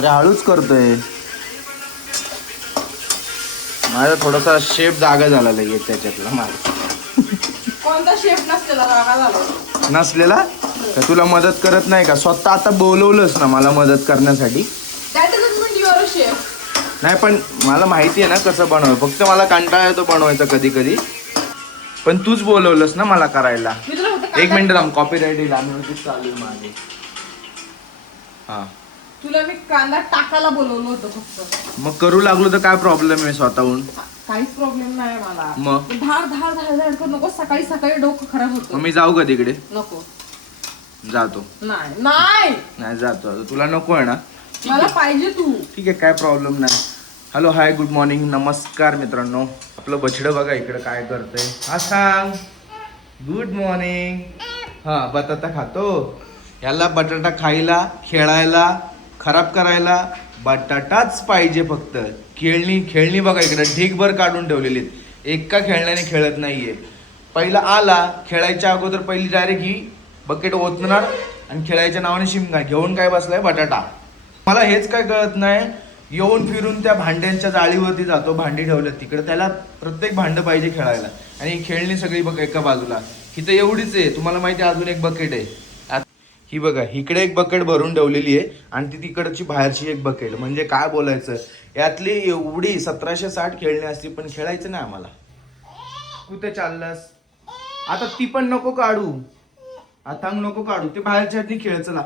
अरे हळूच करतोय. माझा थोडासा शेप जागा झाला लगेच त्याच्यातला माझा. कोणता शेप नसलेला जागा झाला नसलेला का तुला मदत करत नाही का? स्वतः आता बोलवलंस ना मला मदत करण्यासाठी. That is mean your shape. नाही पण मला माहिती आहे ना कसं बनवाय. फक्त मला कंटाळा येतो बनवायचा कधी कधी. पण तूच बोलवलंस ना मला करायला. मी तुला फक्त एक मिनिट थांब. कॉपीराईट येईल आम्ही चालू आहे माझे. हा तुला मी कांदा टाकायला बोलवलं होतं फक्त. मग करू लागलो तर काय प्रॉब्लेम आहे स्वतःहून? काहीच प्रॉब्लेम नाही मला. मग धार धार धार धार करू नको. सकाळी सकाळी डोकं खराब होतं. मग मी जाऊ का तिकडे? नको. जातो. नाही नाही नाही जातो. तुला नको आहे ना? मला पाहिजे तू. ठीक आहे काय प्रॉब्लेम नाही. हॅलो हाय गुड मॉर्निंग नमस्कार मित्रांनो. आपलं बछडं बघा इकडे काय करतंय. हा सांग गुड मॉर्निंग. हा बटाटा खातो. याला बटाटा खायला खेळायला खराब करायला बटाटाच पाहिजे फक्त. खेळणी बघा इकडे ढीगभर काढून ठेवलेली. एका खेळण्याने खेळत नाहीये. पहिला आला खेळायच्या अगोदर पहिली डायरेक्ट ही बकेट ओतणार आणि खेळायच्या नावाने शिमगा घेऊन काय बसलाय बटाटा. मला हेच काय कळत नाही. येऊन फिरून त्या भांड्यांच्या जाळीवरती जातो. भांडी ठेवलं तिकडे. त्याला प्रत्येक भांडं पाहिजे खेळायला. आणि ही खेळणी सगळी बघ एका बाजूला. ही तर एवढीच आहे. तुम्हाला माहिती आहे अजून एक बकेट आहे. ही बघा इकडे एक बकेट भरून ठेवलेली आहे आणि ती तिकडची बाहेरची एक बकेट. म्हणजे काय बोलायचं. यातली एवढी 1760 खेळणी असती पण खेळायचं नाही आम्हाला. कुठे चाललास आता? ती पण नको काढू. आतांग नको काढू. ते बाहेरच्यांनी खेळ. चला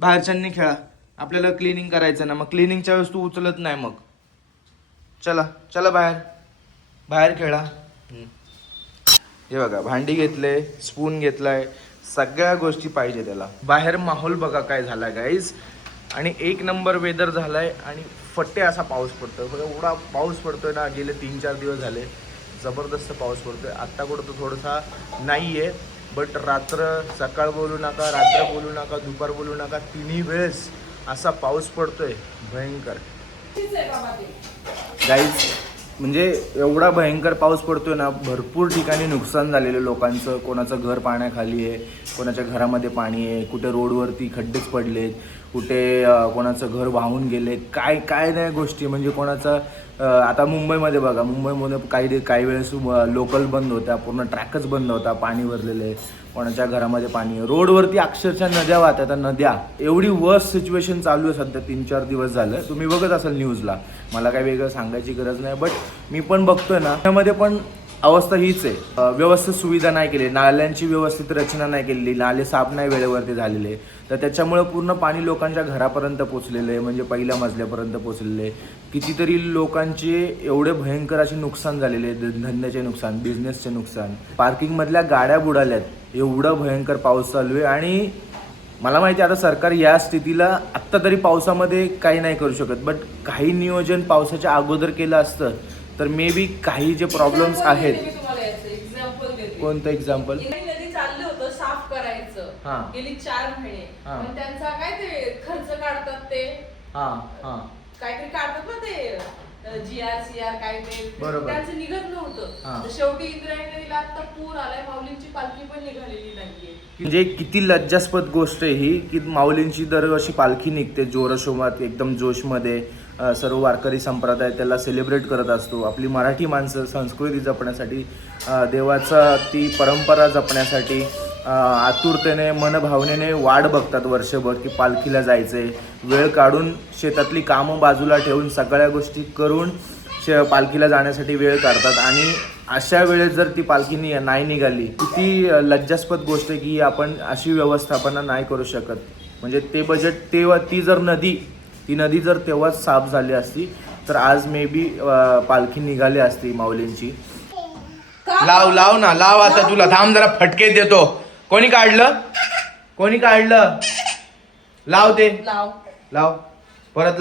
बाहेरच्यांनी खेळा. आपल्याला क्लिनिंग करायचं ना. मग क्लिनिंगच्या वेळेस तू उचलत नाही. मग चला चला बाहेर खेळा. हे बघा भांडी घेतले, स्पून घेतलाय, सगळ्या गोष्टी पाहिजे त्याला. बाहेर माहोल बघा काय झाला गाईज. आणि एक नंबर वेदर झालाय आणि फट्टे असा पाऊस पडतोय. बघा एवढा पाऊस पडतोय ना. गेले 3-4 दिवस झाले जबरदस्त पाऊस पडतोय. आत्ता कुठं तो थोडासा नाही आहे. बट सकाळ बोलू नका, रात्र बोलू नका, दुपार बोलू नका, तिन्ही वेळेस असा पाऊस पडतोय भयंकर गाईज. म्हणजे एवढा भयंकर पाऊस पडतोय ना. भरपूर ठिकाणी नुकसान झालेलं लोकांचं. कोणाचं घर पाण्याखाली आहे, कोणाच्या घरामध्ये पाणी आहे, कुठे रोडवरती खड्डेच पडलेत, कुठे कोणाचं घर वाहून गेलेत. काय नाही गोष्टी. म्हणजे कोणाचं आता मुंबईमध्ये बघा. मुंबईमध्ये काही वेळेस लोकल बंद होत्या. पूर्ण ट्रॅकच बंद होता. पाणी भरलेले. कोणाच्या घरामध्ये पाणी आहे. रोडवरती अक्षरशः नद्या वाहतात. नद्या. एवढी वर्स्ट सिच्युएशन चालू आहे सध्या 3-4 दिवस झालं. तुम्ही बघत असाल न्यूजला. मला काय वेगळं सांगायची गरज नाही. बट मी पण बघतोय ना त्यामध्ये पण अवस्था हीच आहे. व्यवस्थित सुविधा नाही केली. नाल्यांची व्यवस्थित रचना नाही केलेली. नाले साफ नाही वेळेवरती झालेले. तर त्याच्यामुळे पूर्ण पाणी लोकांच्या घरापर्यंत पोचलेलं आहे. म्हणजे पहिल्या मजल्यापर्यंत पोचलेलं आहे. कितीतरी लोकांचे एवढे भयंकर असे नुकसान झालेले. धंद्याचे नुकसान, बिझनेसचे नुकसान, पार्किंगमधल्या गाड्या बुडाल्यात. एवढं भयंकर पाऊस चालू आहे. आणि मला माहिती आहे आता सरकार या स्थितीला आत्ता तरी पावसामध्ये काही नाही करू शकत. बट काही नियोजन पावसाच्या अगोदर केलं असतं तर मे बी काही जे प्रॉब्लेम्स आहेत. कोणतं एक्झाम्पल? नदी चाललं होतं साफ करायचं गेली 4 महिने. पण त्यांचा काय ते खर्च काढतात ते काहीतरी काढतात ना ते GR काय ते त्यांचं निघत नव्हतं. शेवटी इंद्रायणी नदीला आता पूर आलाय. माऊलींची पालखी पण निघालेली नाहीये. म्हणजे किती लज्जास्पद गोष्ट आहे ही की माऊलींची दरवर्षी पालखी निघते जोरशोमात एकदम जोशमध्ये. सर्व वारकरी संप्रदाय त्याला सेलिब्रेट करत असतो. आपली मराठी माणसं संस्कृती जपण्यासाठी, देवाचा ती परंपरा जपण्यासाठी आतुरतेने मनभावनेने वाट बघतात वर्षभर की पालखीला जायचंय. वेळ काढून शेतातली कामं बाजूला ठेवून सगळ्या गोष्टी करून पालखीला जाण्यासाठी वेळ काढतात. आणि अशा वेळेस जर ती पालखी नाही निघाली किती लज्जास्पद गोष्ट आहे की आपण अशी व्यवस्थापना नाही करू शकत. म्हणजे ते बजेट ती नदी जर तेव्हाच साफ झाली असती तर आज मे बी पालखी निघाली असती माऊलींची. लाव ना आता तुला थांब जरा फटके देतो. कोणी काढलं? लाव ते लाव परत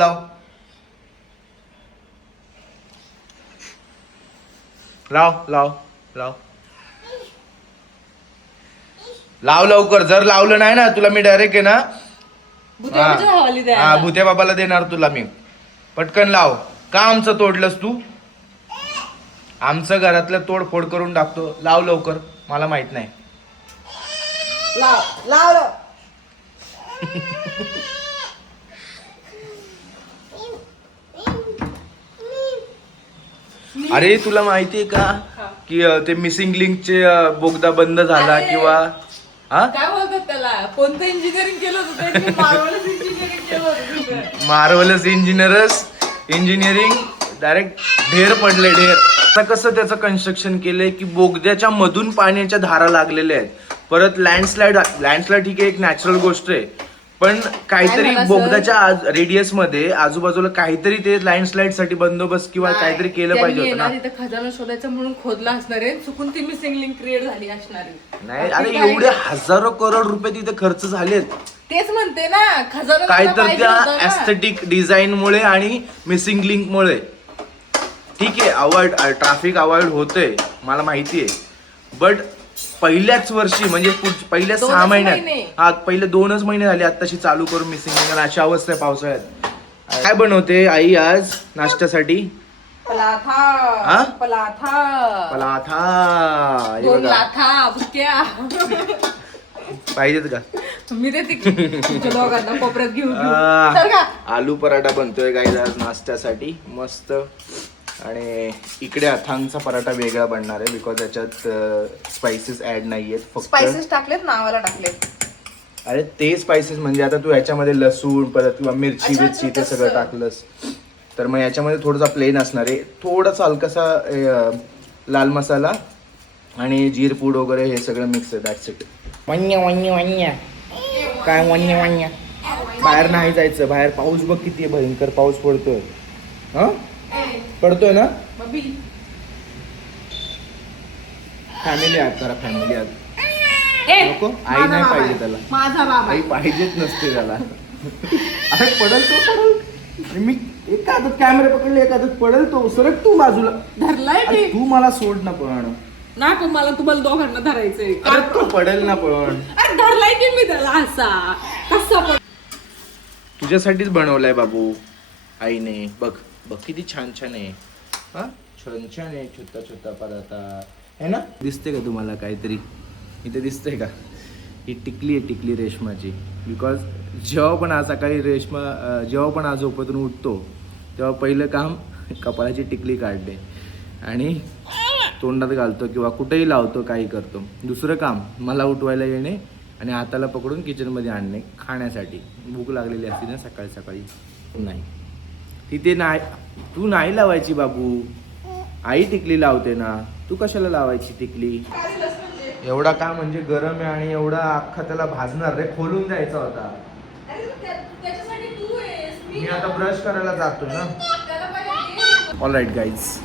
लाव लवकर. जर लावलं नाही ना तुला मी डायरेक्ट आहे ना भुते बाबाला देणार तुला मी. पटकन लाव. का आमचं तोडलंस तू? आमचं घरातलं तोडफोड करून टाकतो. लाव लवकर. मला माहित नाही. अरे तुला माहितीये का की ते मिसिंग लिंकचे बोगदा बंद झाला अरे. किंवा हा काय बोलतात त्याला कोणतं इंजिनिअरिंग केलं होतं त्यांनी? मार्वलस इंजिनिअरिंग केलं होतं तिथं. मार्वलस इंजिनिअरिंग डायरेक्ट ढेर पडले ढेर. आता कसं त्याचं कन्स्ट्रक्शन केलंय की बोगद्याच्या मधून पाण्याच्या धारा लागलेल्या आहेत. परत लँडस्लाइड ठीक आहे, एक नॅचरल गोष्ट आहे, पण काहीतरी झालं सर? बोगद्याच्या रेडियस मध्ये आजूबाजूला काहीतरी ते लँडस्लाइड साठी बंदोबस्त किंवा काहीतरी केलं पाहिजे त्यांनी होतं आहे ना. तिथं खजाना शोधायचं म्हणून खोदला असणार आहे, चुकून ती मिसिंग लिंक क्रिएट झाली असणार आहे. नाही अरे एवढे हजारो करोड रुपये तिथे खर्च झालेत. तेच म्हणते ना, खजाना काय त्यांना तर पाहिजे त्या होता ना. ऍस्थेटिक डिझाईन मुळे आणि मिसिंग लिंक मुळे. ठीक आहे, अवॉइड ट्रॅफिक अवॉइड होतंय मला माहिती आहे, बट पहिल्याच वर्षी म्हणजे पहिल्या 6 2च महिन्यात महिने. हा पहिले 2च महिने झाले आताशी चालू करून मिसिंग लिंक. अशा अवस्था आहे पावसाळ्यात. काय बनवते आई आज नाश्त्यासाठी? पलाथा हा? पलाथा पलाथा. हे 2 बघा. लाथा बुक्या पाहिजेत का? मी देते तुमच्या दोघांना कोपऱ्यात घेऊन आ. चल का? आलू पराठा बनतोय गाईज आज नाश्त्यासाठी मस्त. आणि इकडे अथांगचा पराठा वेगळा बनणार आहे बिकॉज याच्यात स्पाइसेस ऍड नाहीयेत फक्त. स्पायसेस टाकलेत, नावाला टाकलेत. अरे ते स्पाइसेस म्हणजे आता तू याच्यामध्ये लसूण परत किंवा मिरची अच्छा, बिरची ते तसं. सगळं टाकलंस तर मग याच्यामध्ये थोडासा प्लेन असणार आहे, थोडासा हलकासा लाल मसाला आणि जीरपूड वगैरे हे सगळं मिक्स आहे. That's it. वन्य काय वन्य बाहेर नाही जायचं. बाहेर पाऊस बघ किती आहे, भयंकर पाऊस पडतोय. हा पडतोय ना. बबी फॅमिली आहात करा, फॅमिली आहात. ए, नको आई माझा नाही बाबा पाहिजे आहे. त्याला. माझा बाबा आई आहे. पाहिजेच नसते त्याला. अरे पडल तो पडल. मी एका हातात कॅमेरा पकडले एका हातात पडल तो. सरक तू बाजूला. धरलाय अरे मी तू मला सोड ना पण. ना, पण मला तुम्हाला दोघांना धरायचंय. अरे तो पडेल ना पण. अरे धरलाय की मी त्याला असा कसा पण. तुझ्यासाठीच बनवलाय बाबू आईने. बघ बघ किती छान छान आहे. हा छान छान आहे. छोटा छोटा पराठा आहे ना. दिसते का तुम्हाला काहीतरी इथे दिसतंय का? ही टिकली आहे, टिकली रेशमाची. बिकॉज जेव्हा पण आज सकाळी जेव्हा पण आज झोपेतून उठतो तेव्हा पहिलं काम कपाळाची टिकली काढणे आणि तोंडात घालतो किंवा कुठेही लावतो, काही करतो. दुसरं काम मला उठवायला येणे आणि हाताला पकडून किचनमध्ये आणणे खाण्यासाठी. भूक लागलेली असते ना सकाळी सकाळी. नाही तिथे नाही, तू नाही लावायची बाबू. आई टिकली लावते ना, तू कशाला लावायची टिकली? एवढा का म्हणजे गरम आहे आणि एवढा अख्खा त्याला भाजणार रे. खोलून द्यायचा होता. त्याच्यासाठी तू आहेस, मी आता ब्रश करायला जातोय ना. त्याला पाहिजे. ऑल राईट गाईज,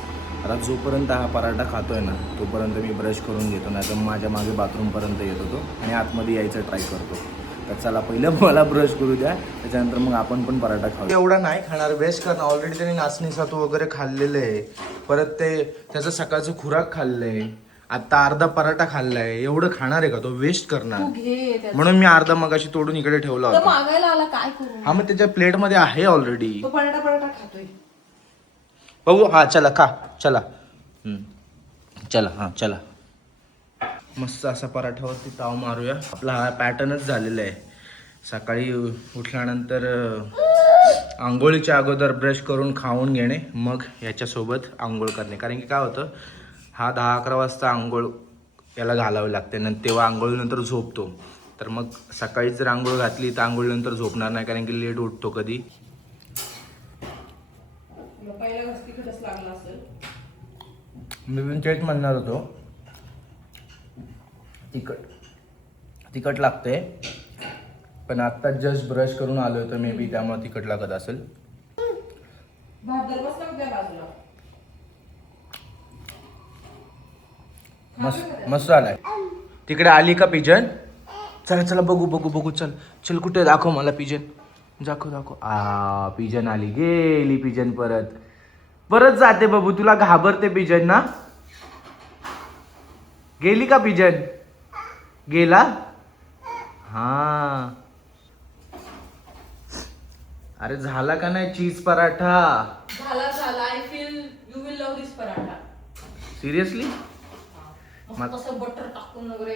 आता जोपर्यंत हा पराठा खातोय ना तोपर्यंत मी ब्रश करून घेतो, नाही तर माझ्या मागे बाथरूमपर्यंत येत होतो आणि आतमध्ये यायचं ट्राय करतो. तर चला पहिलं मला ब्रश करू द्या, त्याच्यानंतर मग आपण पण पराठा खाऊ. एवढा नाही खाणार, वेस्ट करणार. ऑलरेडी त्याने नाचणी सातू वगैरे खाल्लेलं आहे, परत ते त्याचं सकाळचं खुराक खाल्लंय, आता अर्धा पराठा खाल्लाय. एवढं खाणार आहे का तो? वेस्ट करणार. तू घे त्याचं. म्हणून मी अर्धा मगाशी तोडून इकडे ठेवला तर होता. मागायला आला काय करू? हा मग त्याच्या प्लेट मध्ये आहे ऑलरेडी. तो पराठा खातोय. बघू. हा चला खा, चला. चला हा चला. मस्त असा पराठ्यावरती ताव मारूया. आपला हा पॅटर्नच झालेला आहे. सकाळी उठल्यानंतर आंघोळीच्या अगोदर ब्रश करून खाऊन घेणे, मग याच्यासोबत आंघोळ करणे. कारण की काय होतं, हा 10-11 वाजता आंघोळ याला घालावी लागते, नंतर तेव्हा आंघोळीनंतर झोपतो. तर मग सकाळी जर आंघोळ घातली तर आंघोळीनंतर झोपणार नाही, कारण की लेट उठतो कधी. पहिला घास तिखटच लागला असेल. मी पण तेच म्हणणार होतो, तिखट लागते, पण आत्ता जस्ट ब्रश करून आलो होतो मे बी, त्यामुळे तिखट लागत असेल. भात जर बसला का त्या बाजूला? मस्त आलाय. तिकडे आली का पिजन? चला चला बघू बघू बघू. चल चल, कुठे दाखव मला पिजन. दाखव. पिजन आली. गेली पिजन. परत जाते बाबू. तुला घाबरते पिजन ना? गेली का पिजन? गेला. हा अरे झाला का नाही चीज पराठा? झाला. I feel you will love this paratha. Seriously? तसं बटर टाकून वगैरे.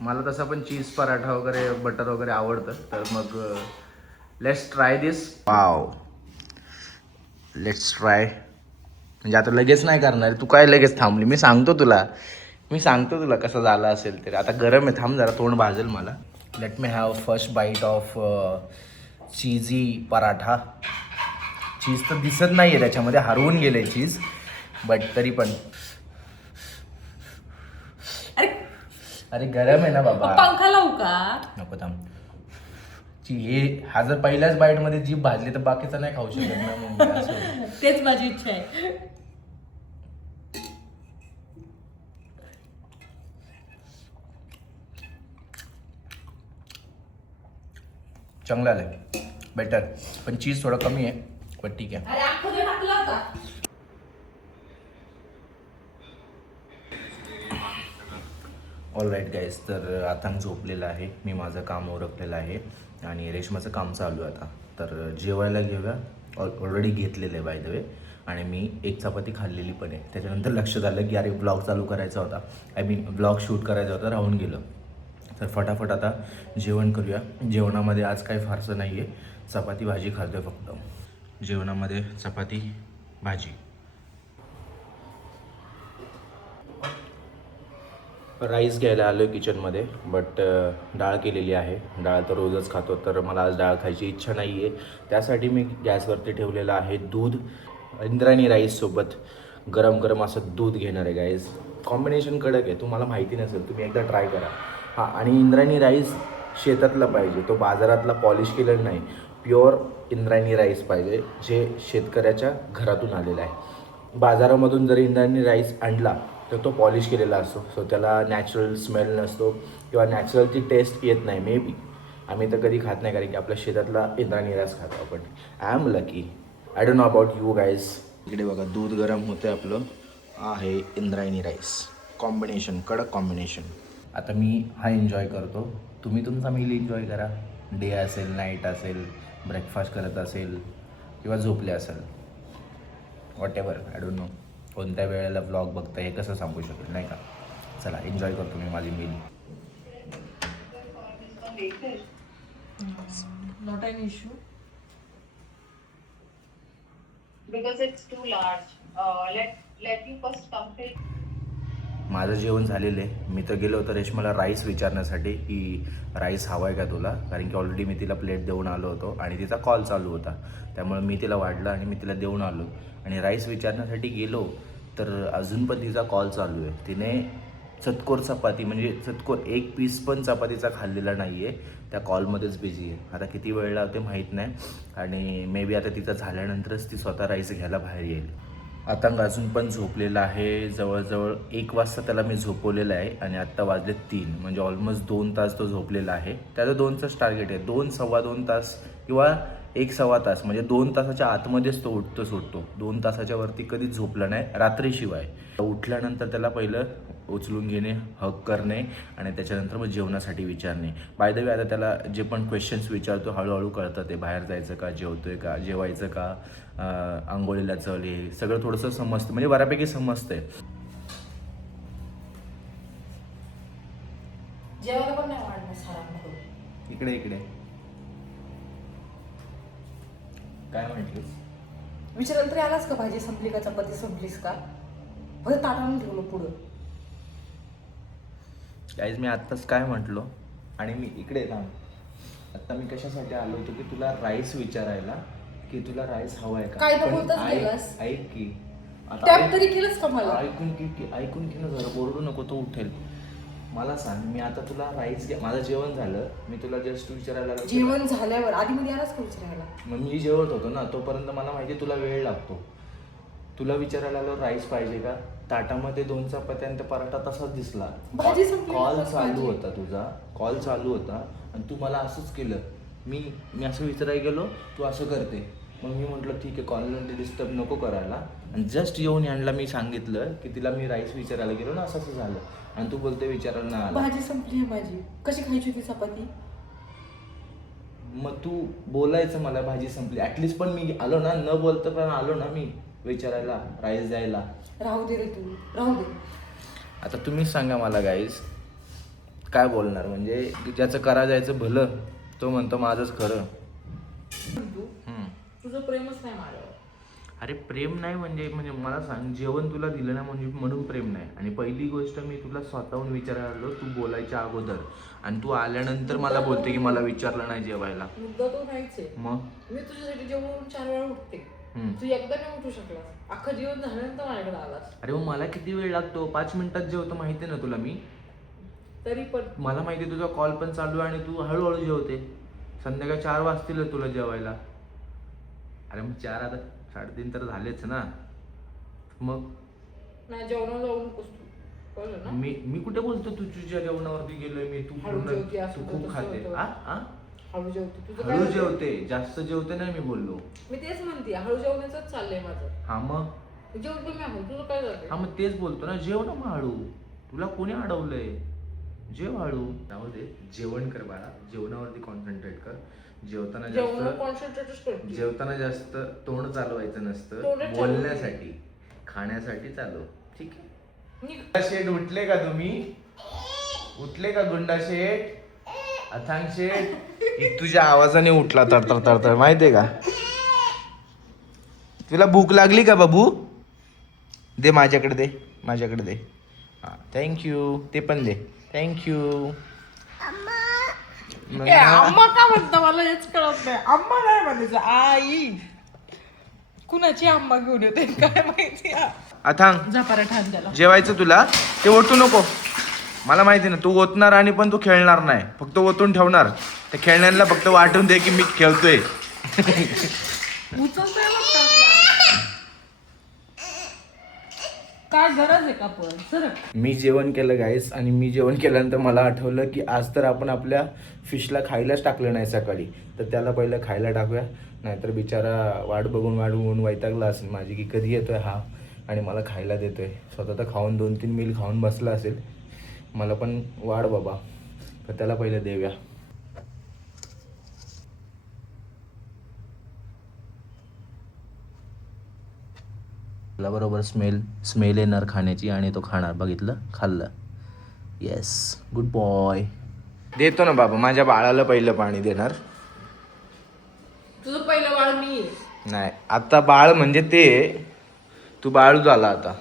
मला तसा पण चीज पराठा वगैरे बटर वगैरे आवडतं. तर मग let's try this. Wow, let's try. म्हणजे आता लगेच नाही करणार, तू काय लगेच थांबली? मी सांगतो तुला कसं झालं असेल तरी. आता गरम आहे, थांब जरा, तोंड भाजेल मला. Let me have first bite of cheesy paratha. Cheese तर दिसत नाही आहे त्याच्यामध्ये, हरवून गेले चीज, बट तरी पण. अरे गरम आहे ना बाबा. पंखा लावू का? नको, थांब. हा जर पहिल्याच बाईट मध्ये जीभ भाजली तर बाकीचं नाही खाऊ शकत ना मग. तेच माझी इच्छा आहे. चांगलं आलंय, बेटर, पण चीज थोडं कमी आहे, पण ठीक आहे. अरे आखो दे टाकला होता. ऑल राईट गाईज, तर आता झोपलेलं आहे, मी माझं काम उरकलेलं आहे आणि रेशमाचं काम चालू आहे आता. तर जेवायला घेऊया, ऑलरेडी घेतलेलं आहे बाय द वे, आणि मी एक चपाती खाल्लेली पण आहे. त्याच्यानंतर लक्षात आलं की अरे ब्लॉग चालू करायचा होता, ब्लॉग शूट करायचा होता, राहून गेलं. तर फटाफट आता जेवण करूया. जेवणामध्ये आज काही फारसं नाही आहे, चपाती भाजी खातो आहे फक्त. जेवणामध्ये चपाती भाजी. राईस घ्यायला आलो आहे किचनमध्ये, बट डाळ केलेली आहे. डाळ तर रोजच खातो, तर मला आज डाळ खायची इच्छा नाही आहे. त्यासाठी मी गॅसवरती ठेवलेलं आहे दूध. इंद्रायणी राईससोबत गरम गरम असं दूध घेणार आहे गाईज. कॉम्बिनेशन कडक आहे, तुम्हाला माहिती नसेल तुम्ही एकदा ट्राय करा. हां, आणि इंद्रायणी राईस शेतातला पाहिजे, तो बाजारातला पॉलिश केलेला नाही. प्युअर इंद्रायणी राईस पाहिजे, जे शेतकऱ्याच्या घरातून आलेला आहे. बाजारामधून जर इंद्रायणी राईस आणला तर तो पॉलिश केलेला असतो, सो त्याला नॅचरल स्मेल नसतो किंवा नॅचरल ती टेस्ट येत नाही. मे बी आम्ही तर कधी खात नाही, कारण की आपल्या शेतातला इंद्रायणी राईस खातो आपण. I am lucky. I don't know about you guys. इकडे बघा दूध गरम होतं आपलं, आहे इंद्रायणी राईस. कॉम्बिनेशन, कडक कॉम्बिनेशन. आता मी हा एन्जॉय करतो, तुम्ही तुमचा मील एन्जॉय करा. डे असेल, नाईट असेल, ब्रेकफास्ट करत असेल किंवा झोपले असेल, what ever, I don't know कोणत्या वेळेला व्लॉग बघता हे कसं सांगू शकेल, नाही का. चला एन्जॉय करतो मी माझी meal. Not an issue. Because it's too large. Let me first complete. माझं जेवण झालेलं आहे. मी तर गेलो होतो रेशमाला राईस विचारण्यासाठी की राईस हवा आहे का तुला, कारण की ऑलरेडी मी तिला प्लेट देऊन आलो होतो आणि तिचा कॉल चालू होता. त्यामुळे मी तिला वाढलं आणि मी तिला देऊन आलो आणि राईस विचारण्यासाठी गेलो, तर अजून पण तिचा कॉल चालू आहे. तिने चतकोर चपाती, म्हणजे चतकोर एक पीस पण चपातीचा खाल्लेला नाही आहे, त्या कॉलमध्येच बिझी आहे. आता किती वेळ लावते माहीत नाही, आणि मे बी आता तिचा झाल्यानंतरच ती स्वतः राईस घ्यायला बाहेर येईल. आतंक अजून पण झोपलेला आहे. जवळजवळ 1 वाजता त्याला मी झोपवलेलं आहे आणि आत्ता वाजले 3, म्हणजे ऑलमोस्ट 2 तास तो झोपलेला आहे. त्याचं 2च टार्गेट आहे, 2 सव्वा 2 तास किंवा 1 सव्वा तास, म्हणजे 2 तासाच्या आतमध्येच तो उठतो सुटतो. 2 तासाच्या वरती कधीच झोपला नाही रात्रीशिवाय. उठल्यानंतर त्याला पहिलं उचलून घेणे, हक करणे आणि त्याच्यानंतर मग जेवणासाठी विचारणे. बाय द वे आता त्याला जे पण क्वेश्चन्स विचारतो हळूहळू कळतं ते. बाहेर जायचं का, जेवतोय का, जेवायचं का, आंघोळीला चल, हे सगळं थोडंसं समजतं, म्हणजे बऱ्यापैकी समजतंय. जेवायला पण नाही वाढणार सारा. इकडे इकडे काय म्हटलीस? विचारायला तरी आलास का भाजी संपली का, चपाती संपलीस का? फक्त ताट आणून ठेवलं पुढं. गाईज मी आत्ताच काय म्हटलो, आणि मी इकडे थांब. आत्ता मी कशासाठी आलो होतो की तुला राईस विचारायला, की तुला राईस हवा आहे का. काय तर पण बोलतच गेलास. ऐक की आता टॅप तरी केलंस का मला? ऐकून की ना जरा, बोलू नको, तो उठेल. मला सांग, मी आता तुला राईस माझं जेवण झालं, मी तुला जस्ट विचारायला आलो. जेवण झाल्यावर आधी मध्ये आलास का विचारायला? मग मी जेवत होतो ना, तोपर्यंत मला माहिती तुला वेळ लागतो. तुला विचारायला आलो राईस पाहिजे का, ताटामध्ये 2 चपात्या आणि पराठा तसाच दिसला. भाजी संपली. कॉल चालू होता, तुझा कॉल चालू होता आणि तू मला असंच केलं. मी असं विचारायला गेलो, तू असं करते. मग मी म्हटलं ठीक आहे, कॉलमध्ये डिस्टर्ब नको करायला, आणि जस्ट येऊन यांना मी सांगितलं की तिला मी राईस विचारायला गेलो ना, असं असं झालं, आणि तू बोलते विचारायला ना आला. भाजी संपली आहे माझी, कशी खायची होती चपाती? मग तू बोलायचं मला भाजी संपली ॲटलिस्ट. पण मी आलो ना, न बोलता पण आलो ना मी विचारायला, राईस द्यायला. राहू दे रे तू, राहू दे. आता तुम्हीच सांगा मला गाईज, काय बोलणार. म्हणजे ज्याचं करा जायचं भलं, तो म्हणतो माझंच खरं. तुझं प्रेमच नाही माझ्यावर. अरे प्रेम नाही म्हणजे म्हणजे मला सांग, जेवण तुला दिलं ना म्हणजे म्हणून प्रेम नाही. आणि पहिली गोष्ट मी तुला स्वतःहून विचारायला आलो तू बोलायच्या अगोदर, आणि तू आल्यानंतर मला बोलते की मला विचारलं नाही जेवायला. मुद्दा तो नाहीच आहे. मग मी तुझ्यासाठी जेवण 4 वेळा उठते, तू एकदा नाही उठू शकलास. अख्खं जीवन झाल्यानंतर माझ्याकडे आलास. अरे मग मला किती वेळ लागतो? 5 मिनिटात जेवतो माहिती ना तुला मी. तरी पण मला माहिती तुझा कॉल पण चालू आहे आणि तू हळूहळू जेवते. संध्याकाळी 4 वाजतील तुला जेवायला. अरे मग 4 आता 3:30 तर झालेच ना. मग नाही जेवणाला जाऊ नकोस तू, कळलं ना? मी कुठे बोलतो तू तुझ्या जेवणावरती गेलोय मी? तू हळू पूर्ण जेवते असं तू तर खूप तसं खाते. होतं. आ हळू जेवते तुझं काय हळू होतं? जेवते, जास्त जेवते नाही मी बोललो. मी तेच म्हणते, हळू जेवण्याचंच चाललंय माझं. हा मग जेवतो मी हळू, तुझं काय झालंय? हा मग तेच बोलतो ना, जेव ना मग हळू. तुला कोणी अडवलंय? जेव हळू. त्यामध्ये जेवण कर बाळा, जेवणावरती कॉन्सन्ट्रेट कर. जेवताना जेवणावर जास्त कॉन्सन्ट्रेटच करते. जेवताना जास्त तोंड चालवायचं नसतं, तोंडच बोलण्यासाठी खाण्यासाठी चालव. ठीक आहे. निघ. गुंडा शेठ उठले का तुम्ही? उठले का गुंडा शेठ? अथांग शेठ तुझ्या आवाजाने उठला तडतड तडतड माहितीये का? तुला भूक लागली का बाबू? दे माझ्याकडे, दे माझ्याकडे दे. हा थँक्यू. ते पण दे. थँक्यू. अम्मा का म्हणता मला हेच कळत नाही. अम्मा नाही म्हणायचं, आई. कुणाची अम्मा घेऊन येते काय माहिती. अथांग झपारा ठाण त्याला. जेवायचं तुला ते ओतू नको. मला माहिती ना तू ओतणार आणि पण तू खेळणार नाही, फक्त ओतून ठेवणार. त्या खेळण्यांना फक्त वाटून दे की मी खेळतोय. उचलतोय बघ का. काय गरज आहे का पण सर. मी जेवण केलं गाईस, आणि मी जेवण केल्यानंतर मला आठवलं की आज तर आपण आपल्या फिशला खायलाच टाकलं नाही सकाळी, तर त्याला पहिलं खायला टाकूया. नाहीतर बिचारा वाट बघून वैतागला असेल माझी की कधी येतोय हा आणि मला खायला देतोय. स्वतः तर खाऊन 2-3 मील खाऊन बसला असेल. मला पण वाढ बाबा, तर त्याला पहिलं देऊया. त्याला बरोबर स्मेल येणार खाण्याची आणि तो खाणार. बघितलं, खाल्लं. Yes, good boy. देतो ना बाबा, माझ्या बाळाला पहिलं पाणी देणार. तुझं पहिलं बाळ मी. नाही आता बाळ म्हणजे ते तू बाळू झाला आता.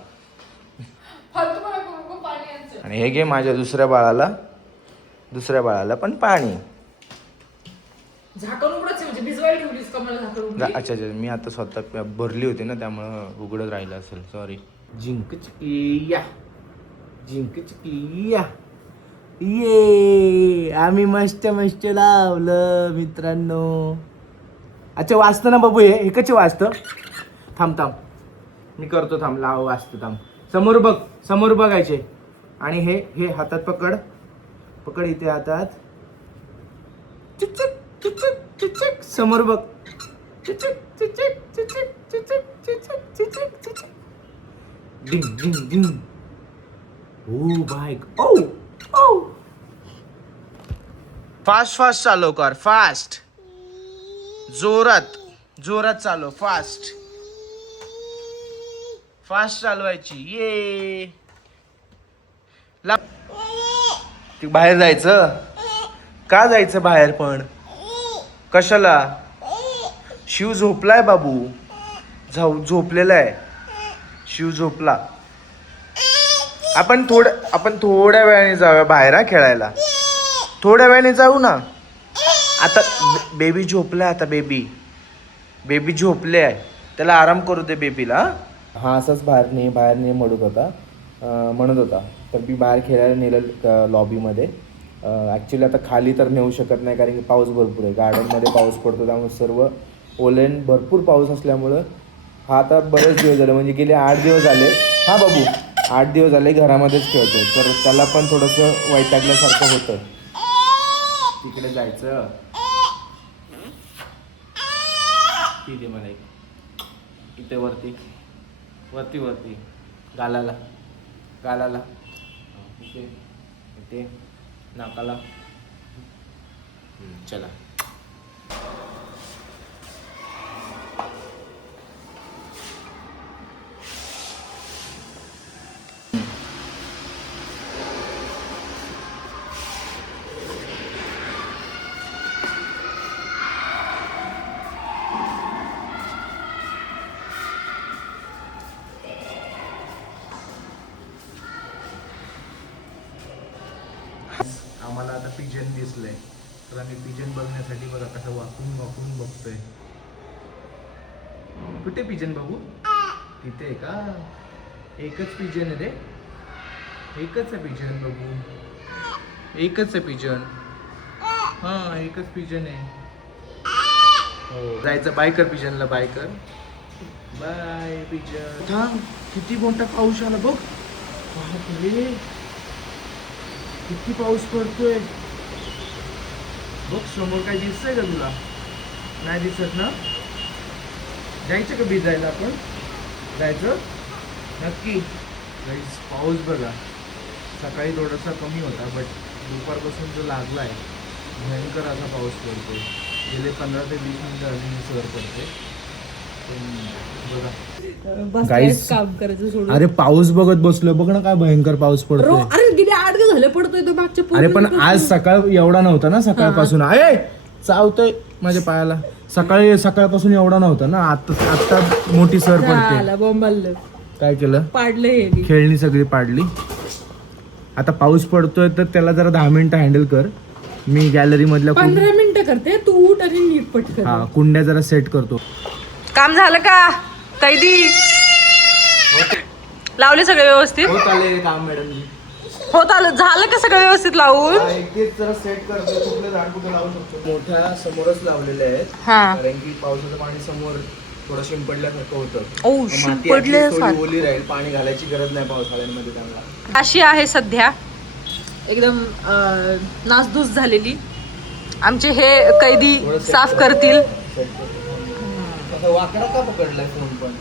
फालतू मला नको पाणी यांचं. आणि हे घे माझ्या दुसऱ्या बाळाला पण पाणी. झाकण उघडच म्हणजे भिजवायला ठेवलीस का मला झाकण उघडी? अच्छा मी आता स्वतः भरली होती ना त्यामुळं उघडत राहिलं असेल, सॉरी. जिंक चिकलिया, जिंक चिकलिया. ये आम्ही मस्त लावलं मित्रांनो. अच्छा वाचतं ना बाबू, हे कसे वाचतं? थांब मी करतो, थांब लाव वाचतं. थांब, समोर बघायचे. आणि हे हातात पकड इथे हातात. चिचक चिचक चिचक समोर बघ. चिचक चिचक चिचक चिचक चिचक चिचक चिचक. डिंग डिंग डिंग. ओ बाय ओ फास्ट चालव कर, फास्ट. जोरात चालव, फास्ट चालवायची. ये बाहेर जायचं का? जायचं बाहेर पण कशाला? शिव झोपलाय बाबू, झोपलेला आहे शिव, झोपला. आपण थोड्या वेळाने जाऊया बाहेर खेळायला. थोड्या वेळाने जाऊ ना. आता बेबी झोपलाय, आता बेबी झोपले आहे, त्याला आराम करू दे बेबीला. हा असंच बाहेर नाही म्हणत होता तर मी बाहेर खेळायला नेलं लॉबीमध्ये. ॲक्च्युली आता खाली तर नेऊ शकत नाही कारण की पाऊस भरपूर आहे. गार्डनमध्ये पाऊस पडतो त्यामुळे सर्व ओलेन भरपूर पाऊस असल्यामुळं हा आता बरेच दिवस झाले, म्हणजे गेले 8 दिवस झाले. हा बाबू 8 दिवस झाले घरामध्येच खेळतोय, तर त्याला पण थोडंसं वैतागल्यासारखं होतं. तिकडे जायचं. ठीक आहे मला इथे वरती गालाला इथे नाकाला. चला. आम्हाला आता पिजन दिसलंय, तर आम्ही पिजन बघण्यासाठी बघा कसं वाकून वाकून बघतोय. कुठे पिजन बघू? तिथे आहे का? एकच पिजन आहे रे, एकच आहे पिजन बघू, एकच आहे पिजन. हा एकच पिजन आहे. हो जायचं, बाय कर पिजनला, बाय कर, बाय पिजन. थांब, किती मोठा पाऊस आला बघ. बापरे किती पाऊस पडतोय बघ. समोर काय दिसतंय का तुला? नाही दिसत ना? जायचं का भिजायला? आपण जायचं नक्की. गाईस पाऊस बघा, सकाळी थोडासा कमी होता बट दुपारपासून जो लागला आहे भयंकर असा पाऊस पडतो. गेले 15 ते 20 मिनिटं अजून सर पडते. बस काम करायचं सोडून. अरे पाऊस बघत बसलो, बघ ना काय भयंकर पाऊस पडतो. अरे गेले 8 दिवस झाले पडतोय तो मागच्या. अरे पण आज सकाळ एवढा नव्हता ना, सकाळपासून. अरे चावतोय माझ्या पायाला. सकाळपासून एवढा नव्हता ना, आता मोठी सर पडते. बोंबाल काय केलं? पाडलं हे, खेळणी सगळी पाडली. आता पाऊस पडतोय तर त्याला जरा 10 मिनिटं हँडल कर. मी गॅलरी मधल्या 15 मिनिटं करते तू. उठ आणि नीट पटकन. हा कुंड्या जरा सेट करतो. काम झालं का कैदी? लावले सगळे व्यवस्थित? हो चालेल काम मॅडम. होत आलं, झालं का सगळं व्यवस्थित लावून? जरा सेट करतो. कुठलं झाड कुठं लावू शकतो? मोठ्या समोरच लावलेले आहेत, हा. कारण की पावसाचं पाणी समोर थोडं शिंपडल्यासारखं होतं. ओ, माती शिंपडल्यासारखं. थोडी ओली राहील, पाणी घालायची गरज नाही पावसाळ्यामध्ये त्यांना. अशी आहे सध्या एकदम नासधूस झालेली. आमचे हे कैदी साफ करतील. वाकडा का पकडलाय फोन पण?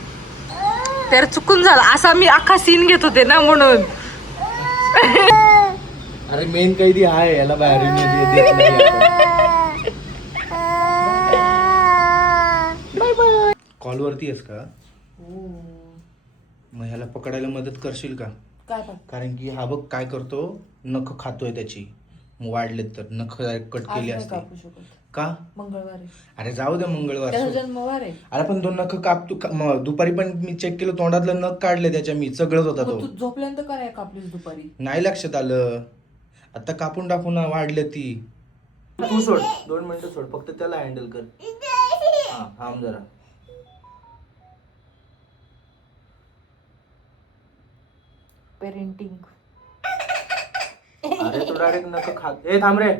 तर चुकून झालं, असा मी अख्खा सीन घेत होते ना म्हणून. अरे मेन कैदी आहे, याला बाहेर कॉल वरती आहेस का? मग ह्याला पकडायला मदत करशील का? कारण की हा बघ काय करतो, नख खातोय त्याची. वाढलेत तर नख कट केली असते का? मंगळवारी. अरे जाऊ दे मंगळवार. जन्मवार आहे. अरे पण तो नख कापतो. दुपारी पण मी चेक केलं, तोंडातलं नख काढले त्याच्या, मी चगळत होता तो. झोपल्यानंतर काय कापलीस दुपारी? नाही लक्षात आलं. आता कापून टाकून वाढले ती. तू सोड, 2 मिनिटं सोड, फक्त त्याला हँडल कर. हा थांब जरा. पेरेंटिंग. अरे तू डायरेक्ट नख खात. ए थांब रे.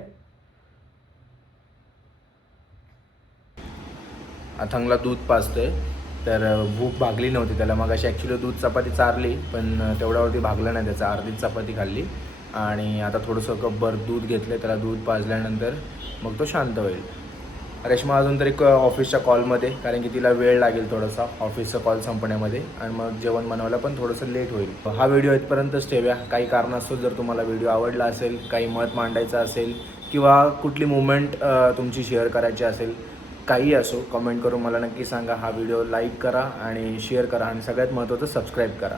अथंगला दूध पाजतोय, तर भूक भागली नव्हती त्याला. मग अशी ॲक्च्युली दूध चपाती चारली, पण तेवढ्यावरती भागलं नाही त्याचा. अर्धीच चपाती खाल्ली आणि आता थोडंसं कपभर दूध घेतलं. त्याला दूध पाजल्यानंतर मग तो शांत होईल. रेश्मा अजून तरी ऑफिसच्या कॉलमध्ये, कारण की तिला वेळ लागेल थोडासा ऑफिसचा कॉल संपण्यामध्ये, आणि मग जेवण बनवायला पण थोडंसं लेट होईल. हा व्हिडिओ इथपर्यंतच ठेवूया. काही कारणास्तव जर तुम्हाला व्हिडिओ आवडला असेल, काही मत मांडायचं असेल, किंवा कुठली मुवमेंट तुमची शेअर करायची असेल, काही असो, कमेंट करून मला नक्की सांगा. हा व्हिडिओ लाईक करा आणि शेअर करा, आणि सगळ्यात महत्त्वाचं सबस्क्राईब करा.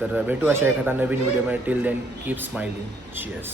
तर भेटू अशा एखादा नवीन व्हिडिओमध्ये. Till then keep smiling. Cheers.